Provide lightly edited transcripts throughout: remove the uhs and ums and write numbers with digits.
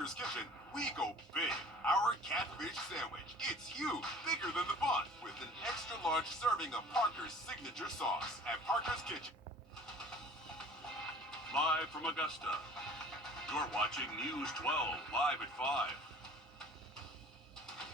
Parker's Kitchen, we go big. Our catfish sandwich. It's huge, bigger than the bun, with an extra large serving of Parker's signature sauce at Parker's Kitchen. Live from Augusta, you're watching News 12, live at 5.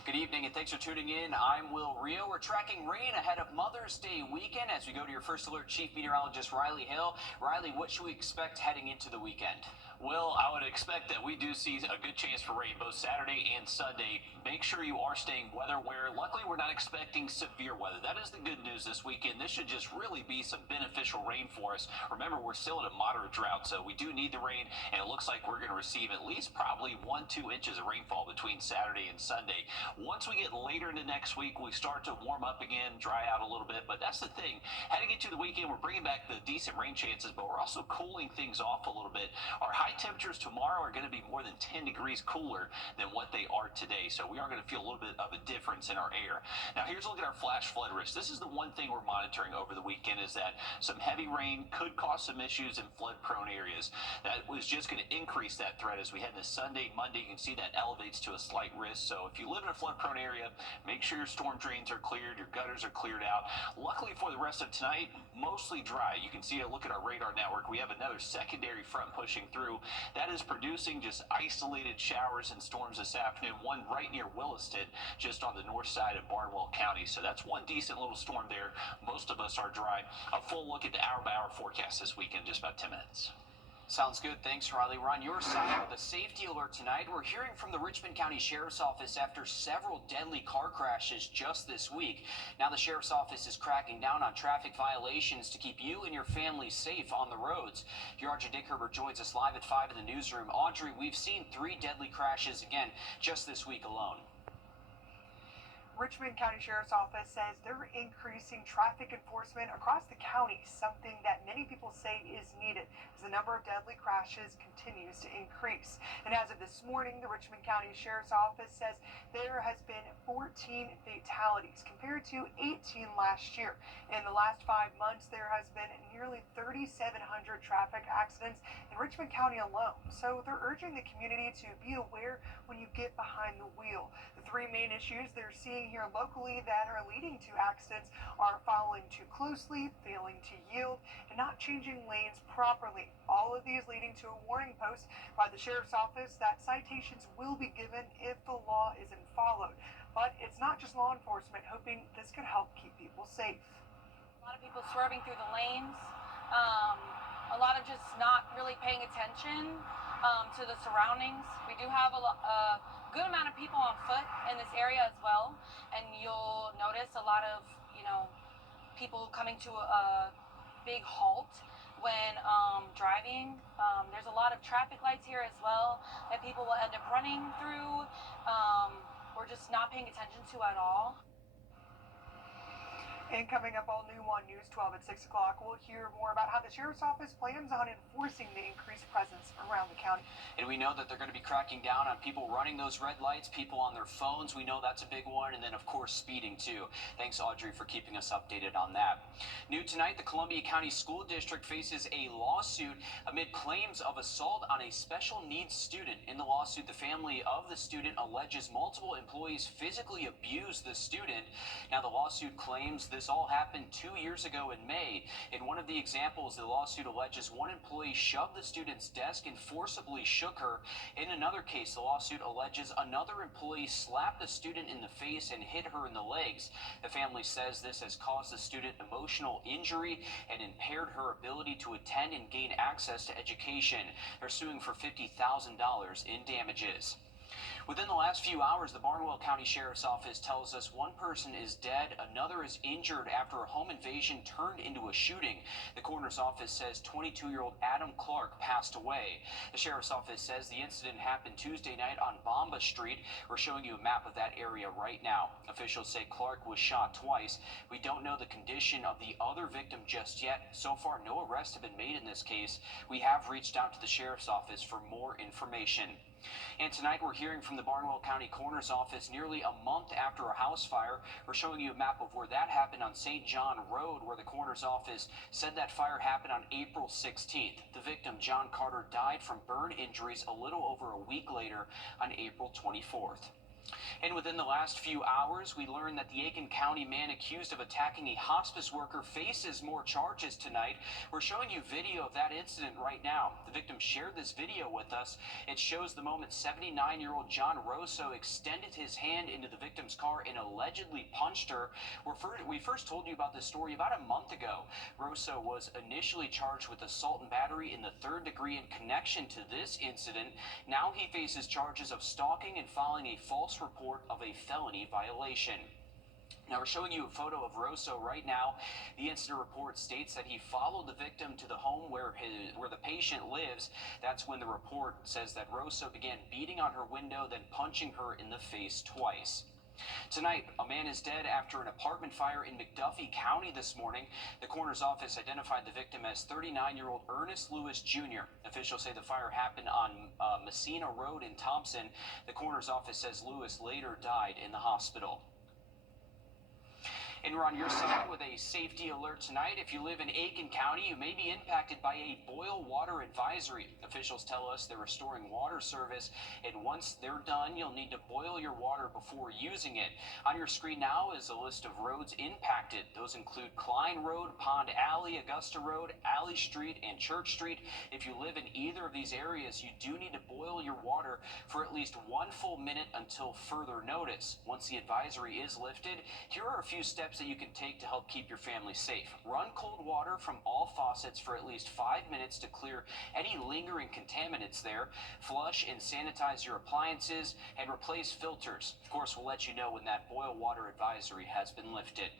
Good evening and thanks for tuning in. I'm Wrdw. We're tracking rain ahead of Mother's Day weekend as we go to your first alert, Chief Meteorologist Riley Hill. Riley, what should we expect heading into the weekend? Well, I would expect that we do see a good chance for rain both Saturday and Sunday. Make sure you are staying weather aware. Luckily, we're not expecting severe weather. That is the good news this weekend. This should just really be some beneficial rain for us. Remember, we're still in a moderate drought, so we do need the rain, and it looks like we're going to receive at least probably 1-2 inches of rainfall between Saturday and Sunday. Once we get later into next week, we start to warm up again, dry out a little bit, but that's the thing. Heading into the weekend, we're bringing back the decent rain chances, but we're also cooling things off a little bit. Our high temperatures tomorrow are going to be more than 10 degrees cooler than what they are today, so we are going to feel a little bit of a difference in our air. Now, here's a look at our flash flood risk. This is the one thing we're monitoring over the weekend, is that some heavy rain could cause some issues in flood-prone areas. That was just going to increase that threat as we head into Sunday, Monday. You can see that elevates to a slight risk, so if you live in a flood-prone area, make sure your storm drains are cleared, your gutters are cleared out. Luckily for the rest of tonight, mostly dry. You can see a look at our radar network. We have another secondary front pushing through. That is producing just isolated showers and storms this afternoon, one right near Williston, just on the north side of Barnwell County. So that's one decent little storm there. Most of us are dry. A full look at the hour-by-hour forecast this weekend in just about 10 minutes. Sounds good. Thanks, Riley. We're on your side with a safety alert tonight. We're hearing from the Richmond County Sheriff's Office after several deadly car crashes just this week. Now the Sheriff's Office is cracking down on traffic violations to keep you and your family safe on the roads. Your Audrey Dickerber joins us live at 5 in the newsroom. Audrey, we've seen 3 deadly crashes again just this week alone. Richmond County Sheriff's Office says they're increasing traffic enforcement across the county, something that many people say is needed as the number of deadly crashes continues to increase. And as of this morning, the Richmond County Sheriff's Office says there has been 14 fatalities compared to 18 last year. In the last 5 months, there has been nearly 3,700 traffic accidents in Richmond County alone. So they're urging the community to be aware when you get behind the wheel. The 3 main issues they're seeing here locally that are leading to accidents are following too closely, failing to yield, and not changing lanes properly. All of these leading to a warning post by the Sheriff's Office that citations will be given if the law isn't followed. But it's not just law enforcement hoping this could help keep people safe. A lot of people swerving through the lanes, a lot of just not really paying attention to the surroundings. We do have a good amount of people on foot in this area as well, and you'll notice a lot of people coming to a big halt when driving. There's a lot of traffic lights here as well that people will end up running through or just not paying attention to at all. And coming up all new on News 12 at 6 o'clock, we'll hear more about how the Sheriff's Office plans on enforcing the increased presence around the county. And we know that they're going to be cracking down on people running those red lights, people on their phones. We know that's a big one. And then, of course, speeding, too. Thanks, Audrey, for keeping us updated on that. New tonight, the Columbia County School District faces a lawsuit amid claims of assault on a special needs student. In the lawsuit, the family of the student alleges multiple employees physically abused the student. Now, the lawsuit claims this all happened 2 years ago in May. In one of the examples, the lawsuit alleges one employee shoved the student's desk and forcibly shook her. In another case, the lawsuit alleges another employee slapped the student in the face and hit her in the legs. The family says this has caused the student emotional injury and impaired her ability to attend and gain access to education. They're suing for $50,000 in damages. Within the last few hours, the Barnwell County Sheriff's Office tells us one person is dead, another is injured after a home invasion turned into a shooting. The coroner's office says 22-year-old Adam Clark passed away. The Sheriff's Office says the incident happened Tuesday night on Bomba Street. We're showing you a map of that area right now. Officials say Clark was shot twice. We don't know the condition of the other victim just yet. So far, no arrests have been made in this case. We have reached out to the Sheriff's Office for more information. And tonight we're hearing from the Barnwell County Coroner's Office nearly a month after a house fire. We're showing you a map of where that happened on St. John Road, where the Coroner's Office said that fire happened on April 16th. The victim, John Carter, died from burn injuries a little over a week later on April 24th. And within the last few hours, we learned that the Aiken County man accused of attacking a hospice worker faces more charges tonight. We're showing you video of that incident right now. The victim shared this video with us. It shows the moment 79-year-old John Rosso extended his hand into the victim's car and allegedly punched her. We first told you about this story about a month ago. Rosso was initially charged with assault and battery in the 3rd degree in connection to this incident. Now he faces charges of stalking and filing a false report of a felony violation. Now we're showing you a photo of Rosso right now. The incident report states that he followed the victim to the home where the patient lives. That's when the report says that Rosso began beating on her window, then punching her in the face twice. Tonight, a man is dead after an apartment fire in McDuffie County this morning. The coroner's office identified the victim as 39-year-old Ernest Lewis Jr. Officials say the fire happened on Messina Road in Thompson. The coroner's office says Lewis later died in the hospital. And we're on your side with a safety alert tonight. If you live in Aiken County, you may be impacted by a boil water advisory. Officials tell us they're restoring water service, and once they're done, you'll need to boil your water before using it. On your screen now is a list of roads impacted. Those include Klein Road, Pond Alley, Augusta Road, Alley Street, and Church Street. If you live in either of these areas, you do need to boil your water for at least 1 full minute until further notice. Once the advisory is lifted, here are a few steps that you can take to help keep your family safe. Run cold water from all faucets for at least 5 minutes to clear any lingering contaminants there. Flush and sanitize your appliances and replace filters. Of course, we'll let you know when that boil water advisory has been lifted.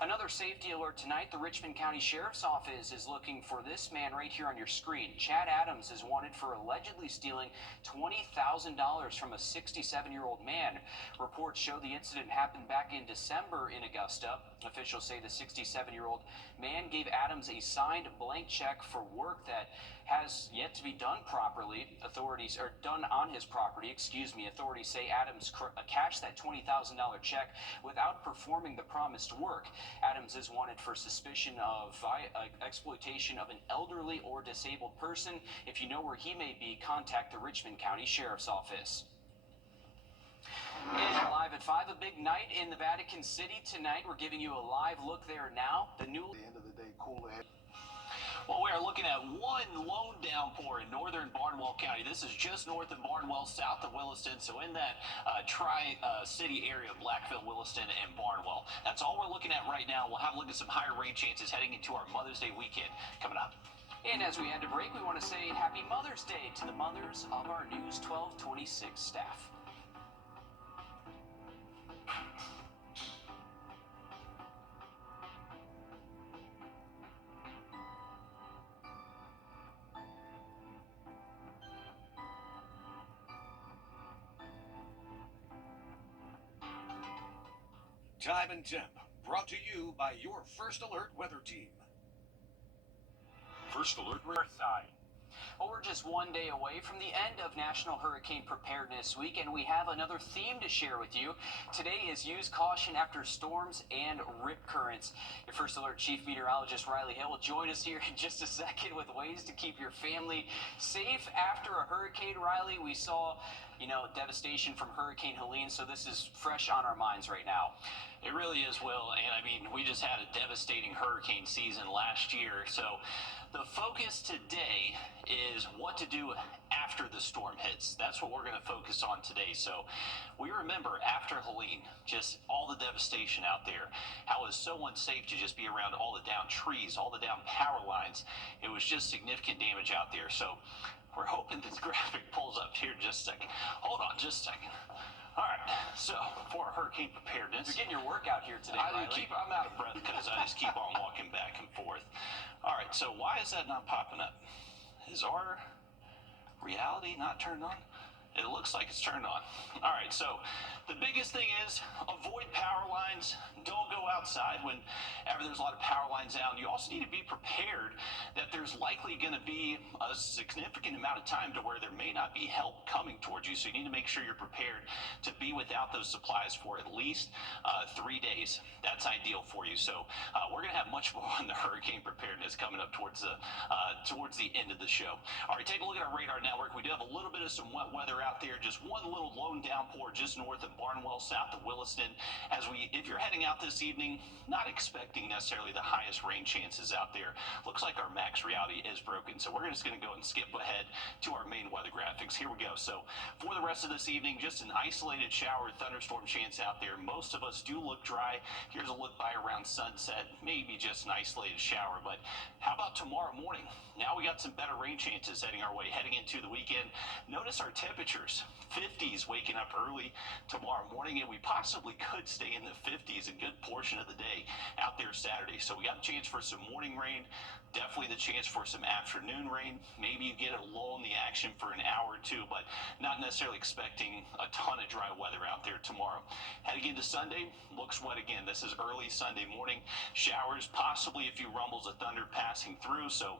Another safety alert tonight. The Richmond County Sheriff's Office is looking for this man right here on your screen. Chad Adams is wanted for allegedly stealing $20,000 from a 67-year-old man. Reports show the incident happened back in December in Augusta. Officials say the 67-year-old man gave Adams a signed blank check for work that has yet to be done properly. Authorities are done on his property, Authorities say Adams cashed that $20,000 check without performing the promised work. Adams is wanted for suspicion of exploitation of an elderly or disabled person. If you know where he may be, contact the Richmond County Sheriff's Office. And live at 5, a big night in the Vatican City tonight. We're giving you a live look there now. The end of the day, cool air. Well, we are looking at one lone downpour in northern Barnwell County. This is just north of Barnwell, south of Williston, so in that tri-city area of Blackville, Williston, and Barnwell. That's all we're looking at right now. We'll have a look at some higher rain chances heading into our Mother's Day weekend coming up. And as we head to break, we want to say Happy Mother's Day to the mothers of our News 1226 staff. Time and temp, brought to you by your First Alert weather team. First Alert Side. Well, we're just one day away from the end of National Hurricane Preparedness Week, and we have another theme to share with you. Today is Use Caution After Storms and Rip Currents. Your First Alert Chief Meteorologist Riley Hill will join us here in just a second with ways to keep your family safe after a hurricane. Riley, we saw, devastation from Hurricane Helene, so this is fresh on our minds right now. It really is, Will, and I mean, we just had a devastating hurricane season last year, so the focus today is what to do after the storm hits. That's what we're going to focus on today. So we remember after Helene, just all the devastation out there, how it was so unsafe to just be around all the down trees, all the down power lines. It was just significant damage out there. So we're hoping this graphic pulls up here in just a second. Hold on just a second. All right, so for hurricane preparedness. You're getting your workout here today, Riley. I'm out of breath because I just keep on walking back and forth. All right, so why is that not popping up? Is our reality not turned on? It looks like it's turned on. All right, so the biggest thing is avoid power lines. Don't go outside whenever there's a lot of power lines down. You also need to be prepared that there's likely going to be a significant amount of time to where there may not be help coming towards you. So you need to make sure you're prepared to be without those supplies for at least 3 days. That's ideal for you. So we're going to have much more on the hurricane preparedness coming up towards the end of the show. All right, take a look at our radar network. We do have a little bit of some wet weather out there. Just one little lone downpour just north of Barnwell, south of Williston. If you're heading out this evening, not expecting necessarily the highest rain chances out there. Looks like our max reality is broken, so we're just going to go and skip ahead to our main weather graphics. Here we go. So for the rest of this evening, just an isolated shower, thunderstorm chance out there. Most of us do look dry. Here's a look by around sunset, maybe just an isolated shower. But how about tomorrow morning? Now we got some better rain chances heading our way, heading into the weekend. Notice our temperatures, 50s waking up early tomorrow morning, and we possibly could stay in the 50s a good portion of the day out there Saturday. So we got a chance for some morning rain, definitely the chance for some afternoon rain. Maybe you get a lull in the action for an hour or two, but not necessarily expecting a ton of dry weather out there tomorrow. Heading into Sunday, looks wet again. This is early Sunday morning. Showers, possibly a few rumbles of thunder passing through, so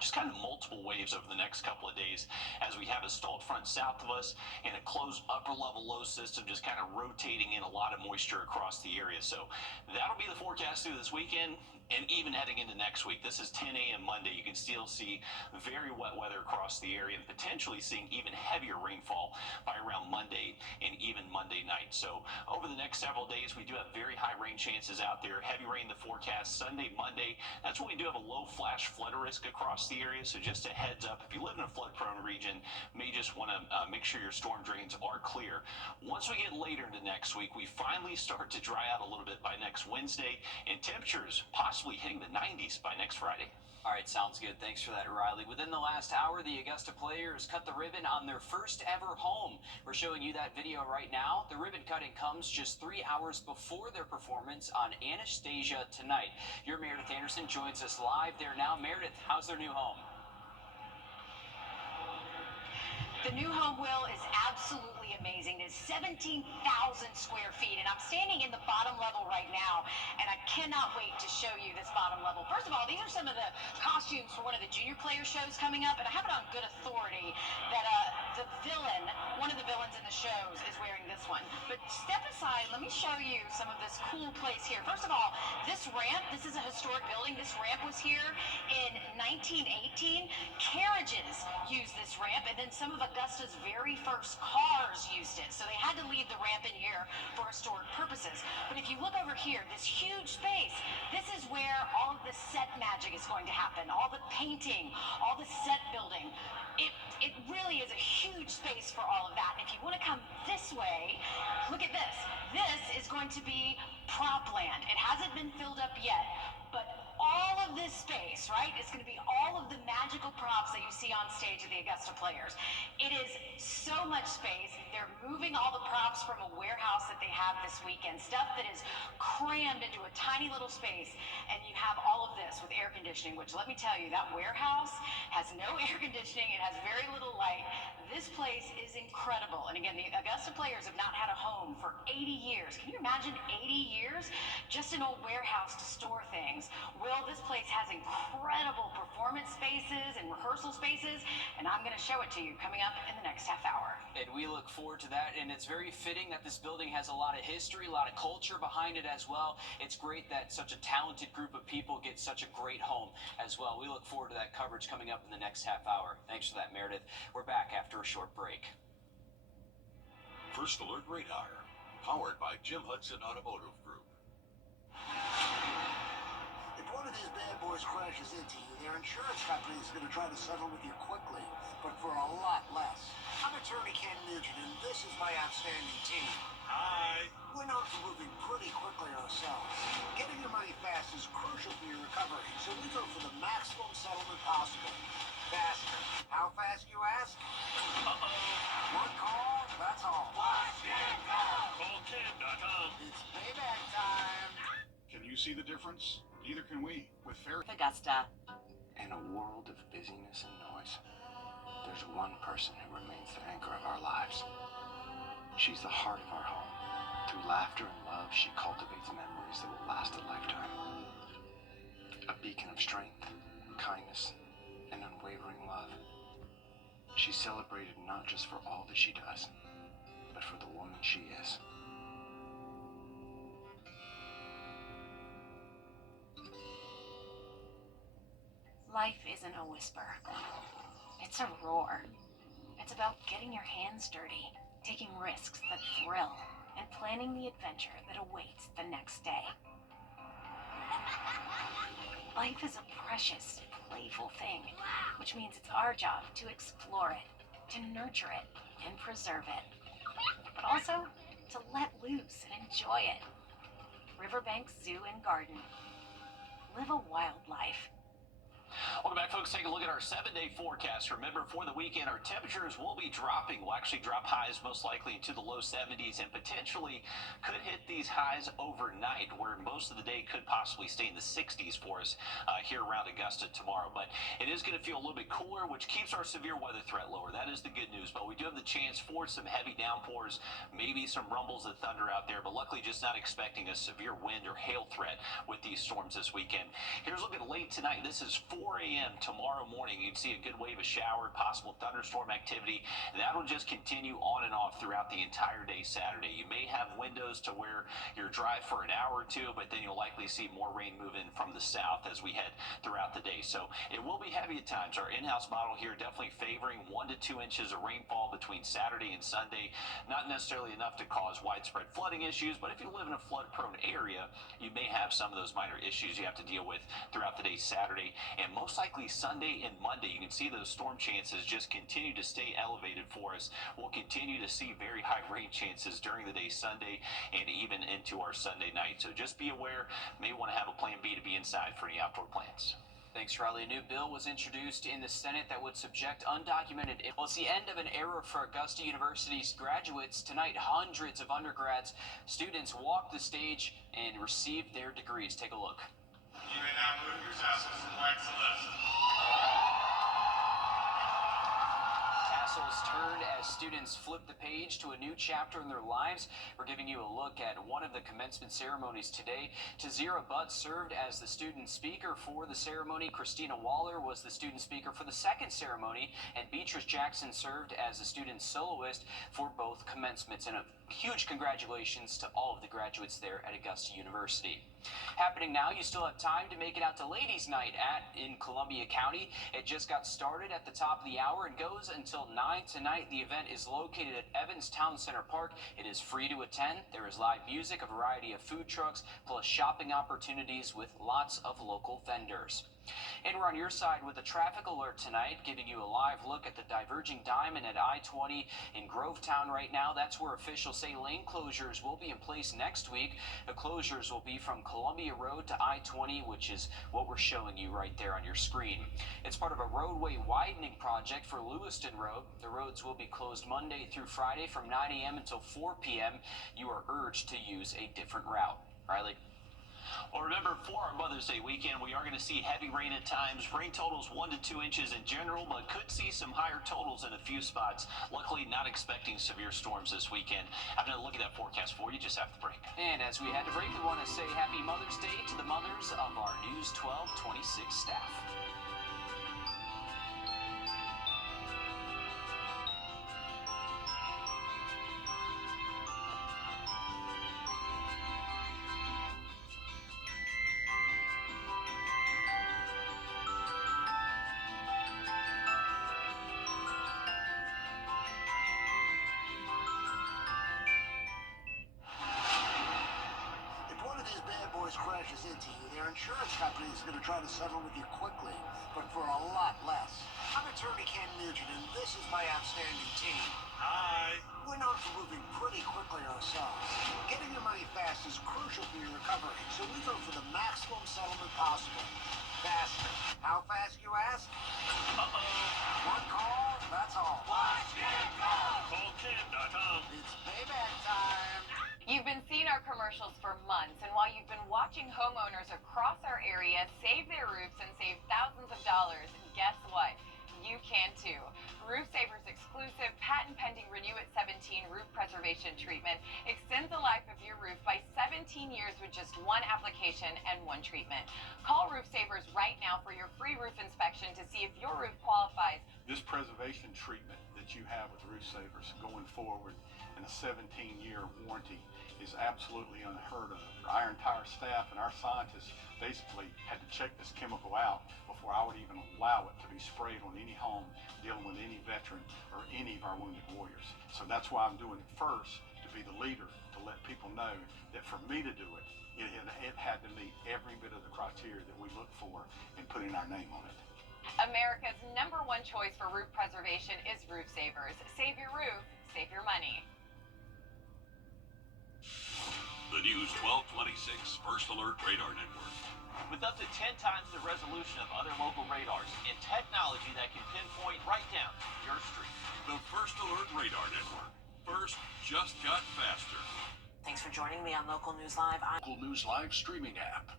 just kind of multiple waves over the next couple of days as we have a stalled front south of us and a closed upper level low system just kind of rotating in a lot of moisture across the area. So that'll be the forecast through this weekend and even heading into next week. This is 10 a.m. Monday. You can still see very wet weather across the area and potentially seeing even heavier rainfall by around Monday and even Monday night. So over the next several days, we do have very high rain chances out there. Heavy rain in the forecast Sunday, Monday. That's when we do have a low flash flood risk across the area. So just a heads up, if you live in a flood prone region, may just want to make sure your storm drains are clear. Once we get later into next week, we finally start to dry out a little bit by next Wednesday, and temperatures possibly hitting the 90s by next Friday. All right, sounds good. Thanks for that, Riley. Within the last hour, the Augusta players cut the ribbon on their first ever home. We're showing you that video right now. The ribbon cutting comes just 3 hours before their performance on Anastasia tonight. Your Meredith Anderson joins us live there now. Meredith, how's their new home? The new home, Will, is absolutely amazing. It's 17,000 square feet, and I'm standing in the bottom level right now, and I cannot wait to show you this bottom level. First of all, these are some of the costumes for one of the junior player shows coming up, and I have it on good authority that the villain, one of the villains in the shows, is wearing this one. But step aside, let me show you some of this cool place here. First of all, this ramp, this is a historic building. This ramp was here in 1918. Carriages used this ramp, and then some of Augusta's very first cars used it. So they had to leave the ramp in here for historic purposes. But if you look over here, this huge space, this is where all of the set magic is going to happen. All the painting, all the set building. It really is a huge space for all of that. If you want to come this way, look at this. This is going to be prop land. It hasn't been filled up yet, but all of this space, right, is going to be all of the magical props that you see on stage at the Augusta Players. It is so much space. They're moving all the props from a warehouse that they have this weekend, stuff that is crammed into a tiny little space, and you have all of this with air conditioning, which, let me tell you, that warehouse has no air conditioning. It has very little light. This place is incredible. And again, the Augusta Players have not had a home for 80 years. Can you imagine 80 years? Just an old warehouse to store things. Will, this place has incredible performance spaces and rehearsal spaces, and I'm going to show it to you coming up in the next half hour. And we look forward to that, and it's very fitting that this building has a lot of history, a lot of culture behind it as well. It's great that such a talented group of people get such a great home as well. We look forward to that coverage coming up in the next half hour. Thanks for that, Meredith. We're back after a short break. First Alert Radar, powered by Jim Hudson Automotive Group. If one of these bad boys crashes into you, their insurance company is going to try to settle with you quickly, but for a lot less. I'm attorney Ken Nugent, and this is my outstanding team. Hi. We're known for moving pretty quickly ourselves. Getting your money fast is crucial for your recovery, so we go for the maximum settlement possible. Faster. How fast, you ask? One call, that's all. Watch it go! Call Ken.com. It's payback time. Can you see the difference? Neither can we. With Ferry. Augusta. In a world of busyness and noise, there's one person who remains the anchor of our lives. She's the heart of our home. Through laughter and love, she cultivates memories that will last a lifetime. A beacon of strength, kindness, and unwavering love. She's celebrated not just for all that she does, but for the woman she is. Life isn't a whisper. It's a roar. It's about getting your hands dirty, taking risks that thrill, and planning the adventure that awaits the next day. Life is a precious, playful thing, which means it's our job to explore it, to nurture it, and preserve it. But also to let loose and enjoy it. Riverbank Zoo and Garden. Live a wild life. Welcome back, folks. Take a look at our 7-day forecast. Remember, for the weekend, our temperatures will be dropping. We'll actually drop highs most likely into the low 70s and potentially could hit these highs overnight, where most of the day could possibly stay in the 60s for us here around Augusta tomorrow. But it is going to feel a little bit cooler, which keeps our severe weather threat lower. That is the good news. But we do have the chance for some heavy downpours, maybe some rumbles of thunder out there, but luckily just not expecting a severe wind or hail threat with these storms this weekend. Here's a look at late tonight. This is 4 a.m. tomorrow morning. You'd see a good wave of shower, possible thunderstorm activity, and that'll just continue on and off throughout the entire day Saturday. You may have windows to where you're dry for an hour or two, but then you'll likely see more rain move in from the south as we head throughout the day. So it will be heavy at times. Our in-house model here definitely favoring 1 to 2 inches of rainfall between Saturday and Sunday. Not necessarily enough to cause widespread flooding issues, but if you live in a flood-prone area, you may have some of those minor issues you have to deal with throughout the day Saturday, and most likely Sunday and Monday. You can see those storm chances just continue to stay elevated for us. We'll continue to see very high rain chances during the day Sunday and even into our Sunday night. So just be aware, may want to have a plan B to be inside for any outdoor plans. Thanks, Riley. A new bill was introduced in the Senate that would subject undocumented. Well, it's the end of an era for Augusta University's graduates. Tonight, hundreds of undergrads, students walked the stage and received their degrees. Take a look. You may now move your tassels from right to left. Tassels turned as students flipped the page to a new chapter in their lives. We're giving you a look at one of the commencement ceremonies today. Tazira Butt served as the student speaker for the ceremony. Christina Waller was the student speaker for the second ceremony, and Beatrice Jackson served as the student soloist for both commencements. And a huge congratulations to all of the graduates there at Augusta University. Happening now, you still have time to make it out to Ladies Night in Columbia County. It just got started at the top of the hour and goes until 9 tonight. The event is located at Evans Town Center Park. It is free to attend. There is live music, a variety of food trucks, plus shopping opportunities with lots of local vendors. And we're on your side with a traffic alert tonight, giving you a live look at the diverging diamond at I-20 in Grovetown right now. That's where officials say lane closures will be in place next week. The closures will be from Columbia Road to I-20, which is what we're showing you right there on your screen. It's part of a roadway widening project for Lewiston Road. The roads will be closed Monday through Friday from 9 a.m. until 4 p.m. You are urged to use a different route. Riley? Well, remember, for our Mother's Day weekend, we are going to see heavy rain at times. Rain totals 1 to 2 inches in general, but could see some higher totals in a few spots. Luckily, not expecting severe storms this weekend. I'm going to look at that forecast for you just after the break. And as we head to break, we want to say Happy Mother's Day to the mothers of our News 1226 staff. Crashes into you, their insurance company is going to try to settle with you quickly, but for a lot less. I'm attorney Ken Nugent, and this is my outstanding team. Hi. We're known for moving pretty quickly ourselves. Getting your money fast is crucial for your recovery, so we go for the maximum settlement possible. Faster. How fast, you ask? One call, that's all. Watch Ken go! Call Ken.com. It's payback time. You've been seeing our commercials for months, and while you've been watching homeowners across our area save their roofs and save thousands of dollars, guess what? You can too. Roof Saver's exclusive patent-pending Renew at 17 roof preservation treatment extends the life of your roof by 17 years with just one application and one treatment. Call Roof Savers right now for your free roof inspection that you have with Roof Savers going forward and a 17-year warranty is absolutely unheard of. Our entire staff and our scientists basically had to check this chemical out before I would even allow it to be sprayed on any home dealing with any veteran or any of our wounded warriors. So that's why I'm doing it first, to be the leader, to let people know that for me to do it, it had to meet every bit of the criteria that we look for in putting our name on it. America's #1 choice for roof preservation is Roof Savers. Save your roof, save your money. The News 1226 First Alert Radar Network. With up to 10 times the resolution of other local radars and technology that can pinpoint right down your street. The First Alert Radar Network. First just got faster. Thanks for joining me on Local News Live. Local News Live streaming app.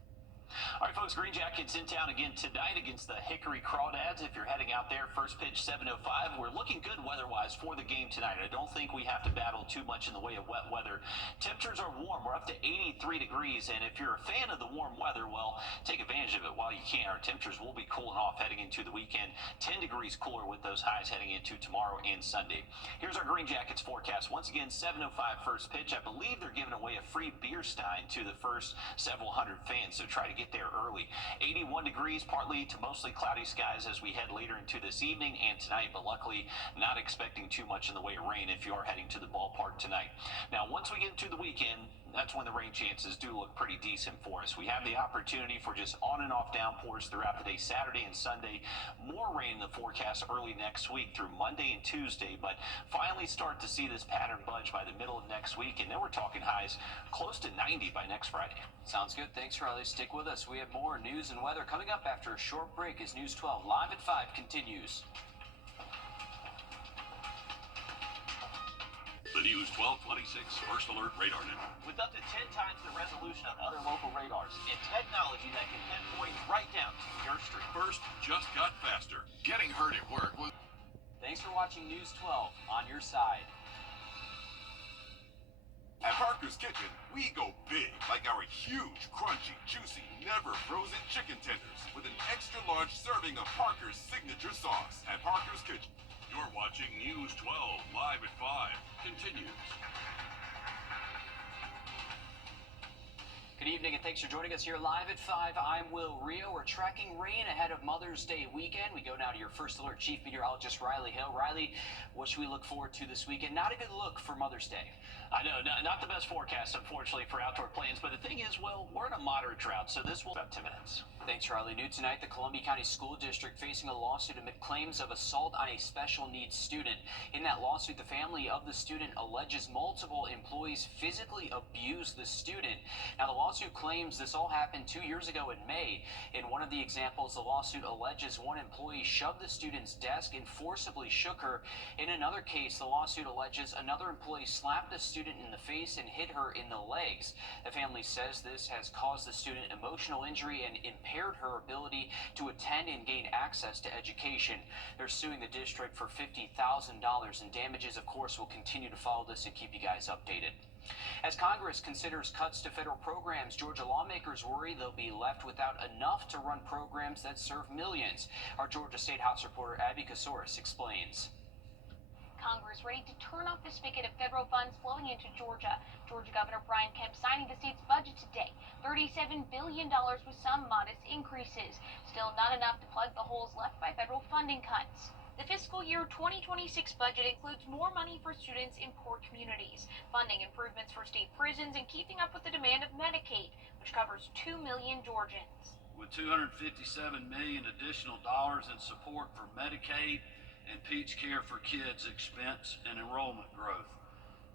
All right, folks, Green Jackets in town again tonight against the Hickory Crawdads. If you're heading out there, first pitch 7:05. We're looking good weather-wise for the game tonight. I don't think we have to battle too much in the way of wet weather. Temperatures are warm. We're up to 83 degrees, and if you're a fan of the warm weather, well, take advantage of it while you can. Our temperatures will be cooling off heading into the weekend. 10 degrees cooler with those highs heading into tomorrow and Sunday. Here's our Green Jackets forecast. Once again, 7:05 first pitch. I believe they're giving away a free beer stein to the first several hundred fans, so try to get there early. 81 degrees, partly to mostly cloudy skies as we head later into this evening and tonight, but luckily not expecting too much in the way of rain if you are heading to the ballpark tonight. Now, once we get into the weekend, that's when the rain chances do look pretty decent for us. We have the opportunity for just on and off downpours throughout the day, Saturday and Sunday. More rain in the forecast early next week through Monday and Tuesday, but finally start to see this pattern budge by the middle of next week, and then we're talking highs close to 90 by next Friday. Sounds good. Thanks, Riley. Stick with us. We have more news and weather coming up after a short break as News 12 Live at 5 continues. The News 1226 First Alert Radar Network. With up to 10 times the resolution of other local radars and technology that can pinpoint right down to your street. First just got faster. Getting hurt at work was... Thanks for watching News 12 on your side. At Parker's Kitchen, we go big, like our huge, crunchy, juicy, never frozen chicken tenders with an extra large serving of Parker's signature sauce. At Parker's Kitchen. You're watching News 12 Live at 5. Continues. Good evening and thanks for joining us here live at 5. I'm Will Rio. We're tracking rain ahead of Mother's Day weekend. We go now to your First Alert Chief Meteorologist, Riley Hill. Riley, what should we look forward to this weekend? Not a good look for Mother's Day. I know, not the best forecast, unfortunately, for outdoor plans, but the thing is, well, we're in a moderate drought, so this will about 10 minutes. Thanks, Riley. New tonight, the Columbia County School District facing a lawsuit amid claims of assault on a special needs student. In that lawsuit, the family of the student alleges multiple employees physically abused the student. Now, the lawsuit claims this all happened 2 years ago in May. In one of the examples, the lawsuit alleges one employee shoved the student's desk and forcibly shook her. In another case, the lawsuit alleges another employee slapped the student in the face and hit her in the legs. The family says this has caused the student emotional injury and impaired her ability to attend and gain access to education. They're suing the district for $50,000 in damages. Of course, we'll continue to follow this and keep you guys updated. As Congress considers cuts to federal programs, Georgia lawmakers worry they'll be left without enough to run programs that serve millions. Our Georgia State House reporter Abby Kasoris explains. Congress ready to turn off the spigot of federal funds flowing into Georgia. Georgia Governor Brian Kemp signing the state's budget today. $37 billion with some modest increases. Still not enough to plug the holes left by federal funding cuts. The fiscal year 2026 budget includes more money for students in poor communities, funding improvements for state prisons, and keeping up with the demand of Medicaid, which covers 2 million Georgians. With $257 million additional dollars in support for Medicaid and Peach Care for Kids expense and enrollment growth.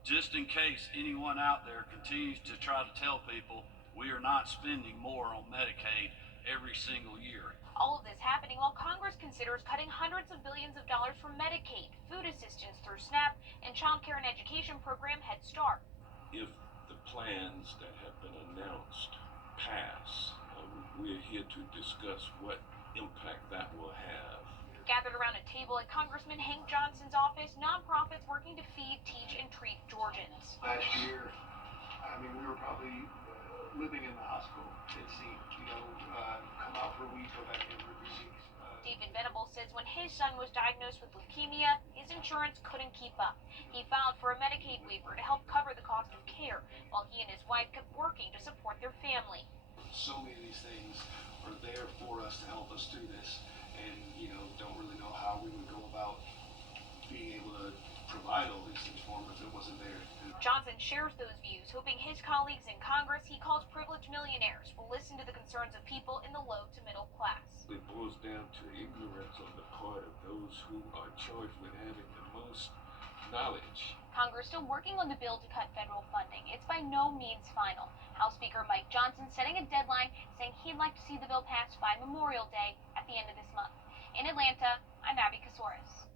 Just in case anyone out there continues to try to tell people we are not spending more on Medicaid every single year. All of this happening while Congress considers cutting hundreds of billions of dollars from Medicaid, food assistance through SNAP, and child care and education program Head Start. If the plans that have been announced pass, we're here to discuss what impact that will have. Gathered around a table at Congressman Hank Johnson's office, nonprofits working to feed, teach, and treat Georgians. Last year, we were probably living in the hospital, it seemed. Come out for a week, go back in for 3 weeks. Stephen Venable says when his son was diagnosed with leukemia, his his insurance couldn't keep up. He filed for a Medicaid waiver to help cover the cost of care while he and his wife kept working to support their family. So many of these things are there for us to help us do this, and don't really know how we would go about being able to provide all these things for them if it wasn't there. Johnson shares those views, hoping his colleagues in Congress he calls privileged millionaires will listen to the concerns of people in the low to middle class. It boils down to ignorance on the part of those who are charged with having the most knowledge. Congress still working on the bill to cut federal funding. It's by no means final. House Speaker Mike Johnson setting a deadline, saying he'd like to see the bill passed by Memorial Day at the end of this month. In Atlanta, I'm Abby Kasouris.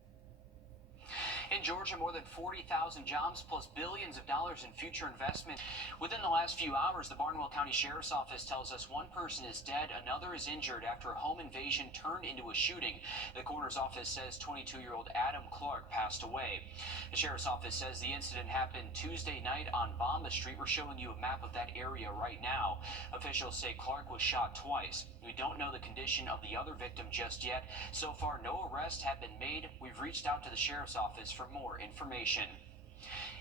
In Georgia, more than 40,000 jobs plus billions of dollars in future investment. Within the last few hours, the Barnwell County Sheriff's Office tells us one person is dead, another is injured after a home invasion turned into a shooting. The coroner's office says 22-year-old Adam Clark passed away. The Sheriff's Office says the incident happened Tuesday night on Bomba Street. We're showing you a map of that area right now. Officials say Clark was shot twice. We don't know the condition of the other victim just yet. So far, no arrests have been made. We've reached out to the Sheriff's Office for more information.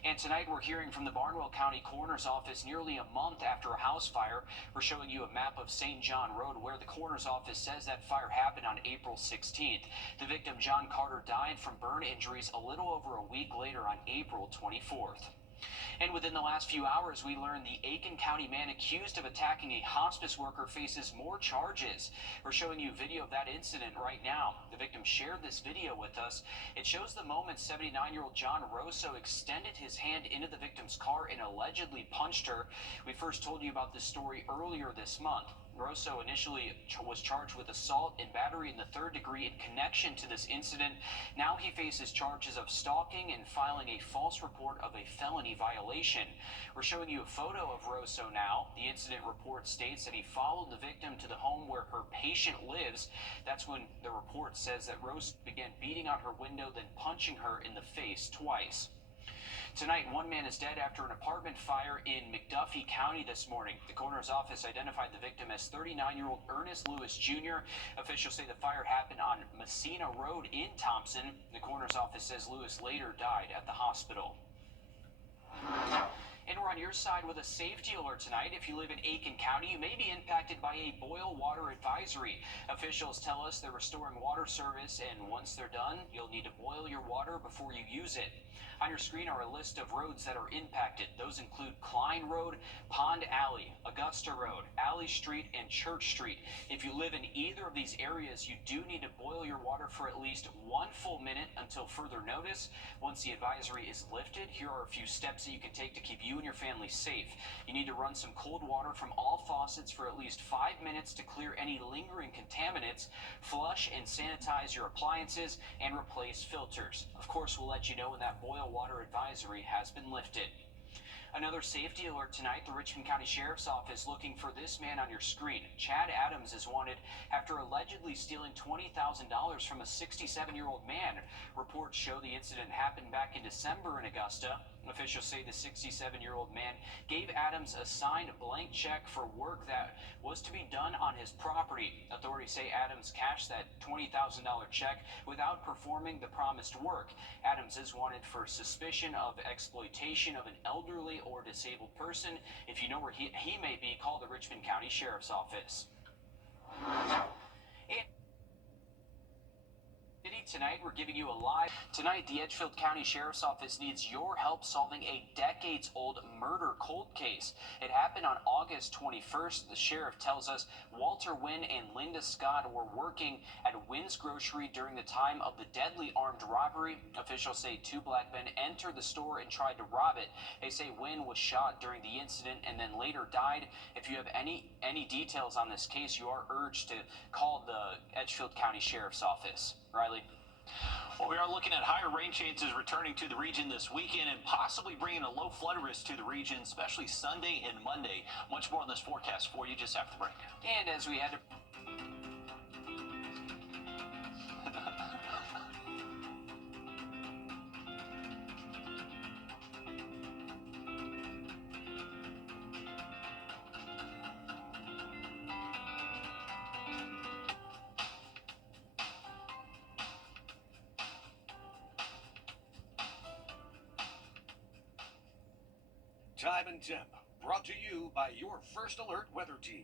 And tonight we're hearing from the Barnwell County Coroner's Office nearly a month after a house fire. We're showing you a map of St. John Road where the Coroner's Office says that fire happened on April 16th. The victim, John Carter, died from burn injuries a little over a week later on April 24th. And within the last few hours, we learned the Aiken County man accused of attacking a hospice worker faces more charges. We're showing you video of that incident right now. The victim shared this video with us. It shows the moment 79-year-old John Rosso extended his hand into the victim's car and allegedly punched her. We first told you about this story earlier this month. Rosso initially was charged with assault and battery in the third degree in connection to this incident. Now he faces charges of stalking and filing a false report of a felony violation. We're showing you a photo of Rosso now. The incident report states that he followed the victim to the home where her patient lives. That's when the report says that Rosso began beating on her window, then punching her in the face twice. Tonight, one man is dead after an apartment fire in McDuffie County this morning. The coroner's office identified the victim as 39-year-old Ernest Lewis Jr. Officials say the fire happened on Messina Road in Thompson. The coroner's office says Lewis later died at the hospital. And we're on your side with a safety alert tonight. If you live in Aiken County, you may be impacted by a boil water advisory. Officials tell us they're restoring water service, and once they're done, you'll need to boil your water before you use it. On your screen are a list of roads that are impacted. Those include Klein Road, Pond Alley, Augusta Road, Alley Street, and Church Street. If you live in either of these areas, you do need to boil your water for at least 1 full minute until further notice. Once the advisory is lifted, here are a few steps that you can take to keep you and your family safe. You need to run some cold water from all faucets for at least 5 minutes to clear any lingering contaminants, flush and sanitize your appliances, and replace filters. Of course, we'll let you know when that boil water advisory has been lifted. Another safety alert tonight, the Richmond County Sheriff's Office looking for this man on your screen. Chad Adams is wanted after allegedly stealing $20,000 from a 67-year-old man. Reports show the incident happened back in December in Augusta. Officials say the 67-year-old man gave Adams a signed blank check for work that was to be done on his property. Authorities say Adams cashed that $20,000 check without performing the promised work. Adams is wanted for suspicion of exploitation of an elderly or disabled person. If you know where he may be, call the Richmond County Sheriff's Office. Tonight, we're giving you a live. Tonight, the Edgefield County Sheriff's Office needs your help solving a decades-old murder cold case. It happened on August 21st. The sheriff tells us Walter Wynn and Linda Scott were working at Wynn's Grocery during the time of the deadly armed robbery. Officials say 2 black men entered the store and tried to rob it. They say Wynn was shot during the incident and then later died. If you have any details on this case, you are urged to call the Edgefield County Sheriff's Office. Riley? Well, we are looking at higher rain chances returning to the region this weekend and possibly bringing a low flood risk to the region, especially Sunday and Monday. Much more on this forecast for you just after the break. And as we had to... Time and temp, brought to you by your First Alert weather team.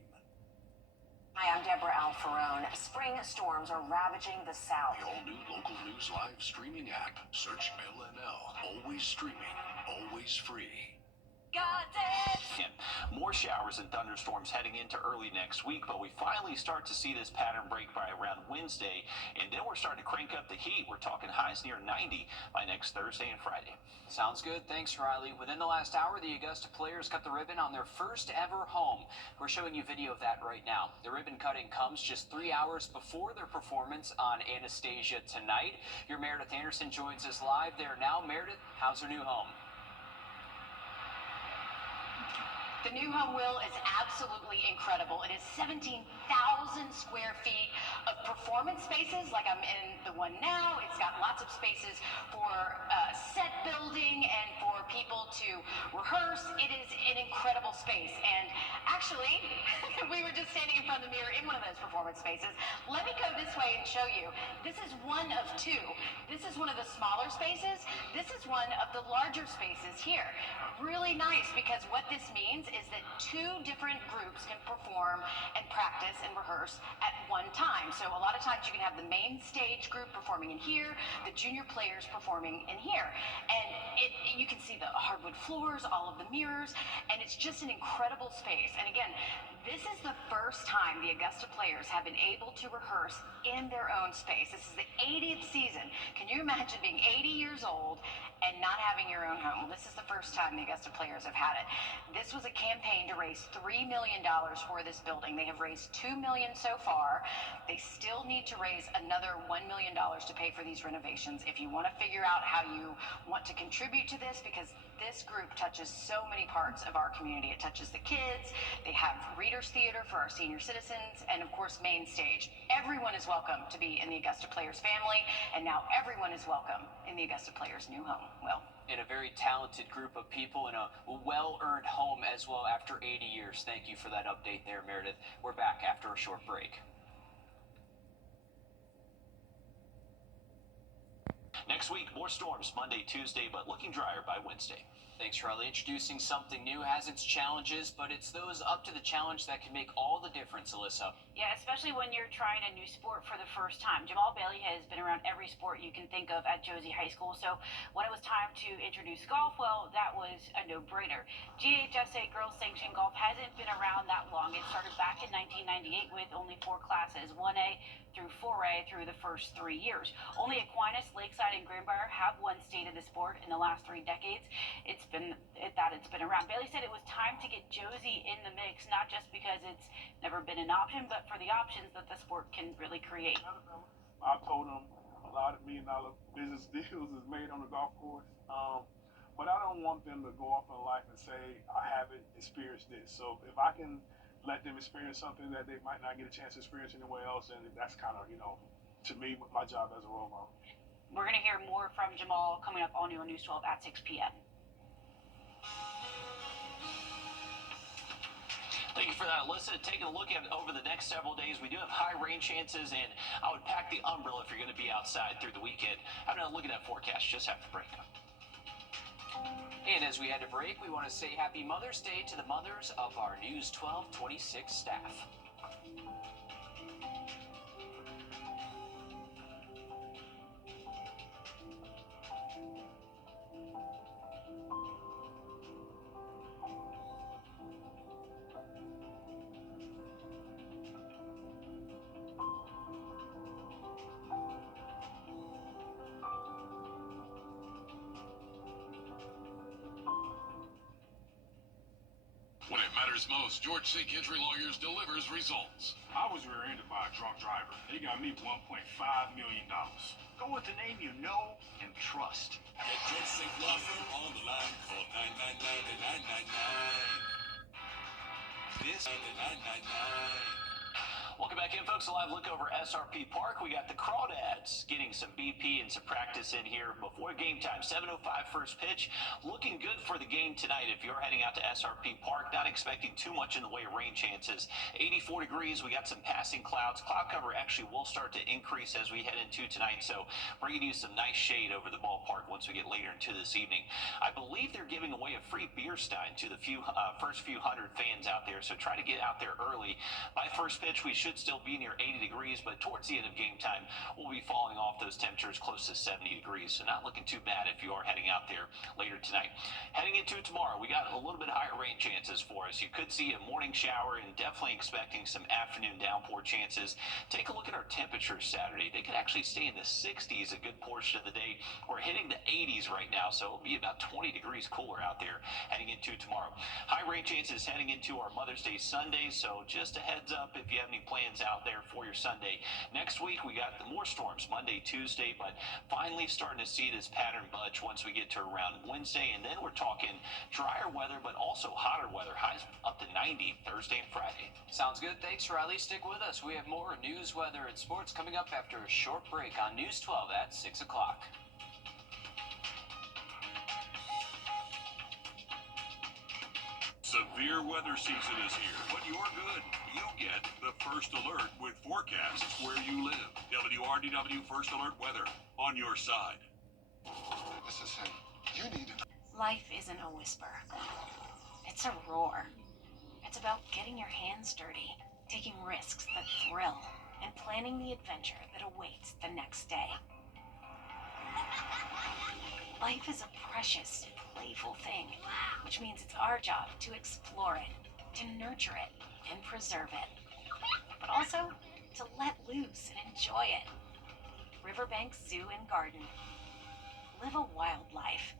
Hi, I'm Deborah Alfarone. Spring storms are ravaging the South. The all-new local news live streaming app. Search LNL. Always streaming, always free. Got it! And more showers and thunderstorms heading into early next week, but we finally start to see this pattern break by around Wednesday, and then we're starting to crank up the heat. We're talking highs near 90 by next Thursday and Friday. Sounds good. Thanks, Riley. Within the last hour, the Augusta players cut the ribbon on their first ever home. We're showing you video of that right now. The ribbon cutting comes just 3 hours before their performance on Anastasia tonight. Your Meredith Anderson joins us live there now. Meredith, how's her new home? The new home, Will, is absolutely incredible. It is 17,000 square feet of performance spaces, like I'm in the one now. It's got lots of spaces for set building and for people to rehearse. It is an incredible space. And actually, we were just standing in front of the mirror in one of those performance spaces. Let me go this way and show you. This is one of two. This is one of the smaller spaces. This is one of the larger spaces here. Really nice, because what this means is that two different groups can perform and practice and rehearse at one time. So a lot of times you can have the main stage group performing in here, the junior players performing in here. And you can see the hardwood floors, all of the mirrors, and it's just an incredible space. And again, this is the first time the Augusta players have been able to rehearse in their own space. This is the 80th season. Can you imagine being 80 years old and not having your own home? Well, this is the first time the Augusta players have had it. This was a campaign to raise $3 million for this building. They have raised $2 million so far. They still need to raise another $1 million to pay for these renovations. If you want to figure out how you want to contribute to this, because this group touches so many parts of our community. It touches the kids. They have Readers Theater for our senior citizens, and of course, Main Stage. Everyone is welcome to be in the Augusta Players family, and now everyone is welcome in the Augusta Players new home. Well, And a very talented group of people in a well-earned home as well after 80 years. Thank you for that update there, Meredith. We're back after a short break. Next week, more storms Monday, Tuesday, but looking drier by Wednesday. Thanks, Riley. Introducing something new has its challenges, but it's those up to the challenge that can make all the difference, Alyssa. Yeah, especially when you're trying a new sport for the first time. Jamal Bailey has been around every sport you can think of at Josie High School, so when it was time to introduce golf, well, that was a no-brainer. GHSA Girls Sanctioned Golf hasn't been around that long. It started back in 1998 with only 4 classes, 1A through 4A through the first 3 years. Only Aquinas, Lakeside, and Greenbrier have won state of the sport in the last 3 decades. It's been around. Bailey said it was time to get Josie in the mix, not just because it's never been an option, but for the options that the sport can really create. I told them a lot of $1 million business deals is made on the golf course, but I don't want them to go off in life and say, I haven't experienced this. So if I can let them experience something that they might not get a chance to experience anywhere else, and that's kind of, to me, my job as a role model. We're going to hear more from Jamal coming up all new on News 12 at 6 p.m. Thank you for that, Alyssa. Taking a look at it over the next several days, we do have high rain chances, and I would pack the umbrella if you're going to be outside through the weekend. Having a look at that forecast just after break. And as we head to break, we want to say Happy Mother's Day to the mothers of our News 1226 staff. When it matters most, George C. Gentry Lawyers delivers results. I was rear-ended by a drunk driver. They got me $1.5 million. Go with the name you know and trust. Get George C. Law Firm on the line. Call 999-999. This 999. Welcome back in, folks. A live look over SRP Park. We got the Crawdads getting some BP and some practice in here before game time. 7:05 first pitch. Looking good for the game tonight. If you're heading out to SRP Park, not expecting too much in the way of rain chances. 84 degrees. We got some passing clouds. Cloud cover actually will start to increase as we head into tonight. So bringing you some nice shade over the ballpark once we get later into this evening. I believe they're giving away a free beer stein to the first few hundred fans out there. So try to get out there early. By first pitch, we should still be near 80 degrees, but towards the end of game time, we'll be falling off those temperatures close to 70 degrees. So not looking too bad if you are heading out there later tonight. Heading into tomorrow, we got a little bit higher rain chances for us. You could see a morning shower and definitely expecting some afternoon downpour chances. Take a look at our temperatures Saturday. They could actually stay in the 60s a good portion of the day. We're hitting the 80s right now, so it'll be about 20 degrees cooler out there heading into tomorrow. High rain chances heading into our Mother's Day Sunday, so just a heads up if you have any plans out there for your Sunday. Next week, we got the more storms Monday, Tuesday, but finally starting to see this pattern budge once we get to around Wednesday, and then we're talking drier weather, but also hotter weather. Highs up to 90 Thursday and Friday. Sounds good. Thanks, Riley. Stick with us. We have more news, weather, and sports coming up after a short break on News 12 at 6 o'clock. Severe weather season is here, but you're good. You get the First Alert with forecasts where you live. WRDW First Alert weather on your side. This is him. You need it. Life isn't a whisper. It's a roar. It's about getting your hands dirty, taking risks that thrill, and planning the adventure that awaits the next day. Life is a precious, playful thing, which means it's our job to explore it, to nurture it, and preserve it. But also, to let loose and enjoy it. Riverbank Zoo and Garden. Live a wild life.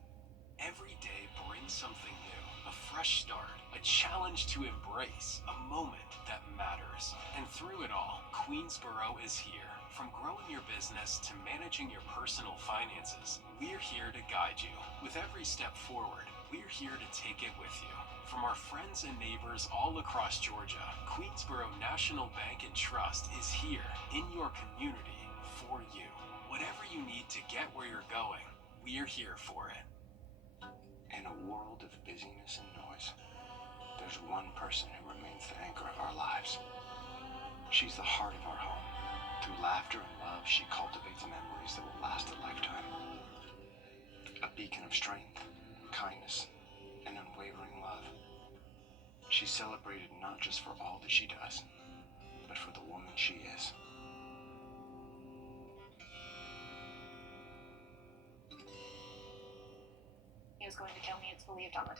Every day brings something new, a fresh start, a challenge to embrace, a moment that matters. And through it all, Queensboro is here. From growing your business to managing your personal finances, we're here to guide you. With every step forward, we're here to take it with you. From our friends and neighbors all across Georgia, Queensboro National Bank and Trust is here in your community for you. Whatever you need to get where you're going, we're here for it. In a world of busyness and noise, there's one person who remains the anchor of our lives. She's the heart of our home. Through laughter and love, she cultivates memories that will last a lifetime. A beacon of strength, kindness, and unwavering love. She's celebrated not just for all that she does, but for the woman she is. He was going to kill me, it's believed on the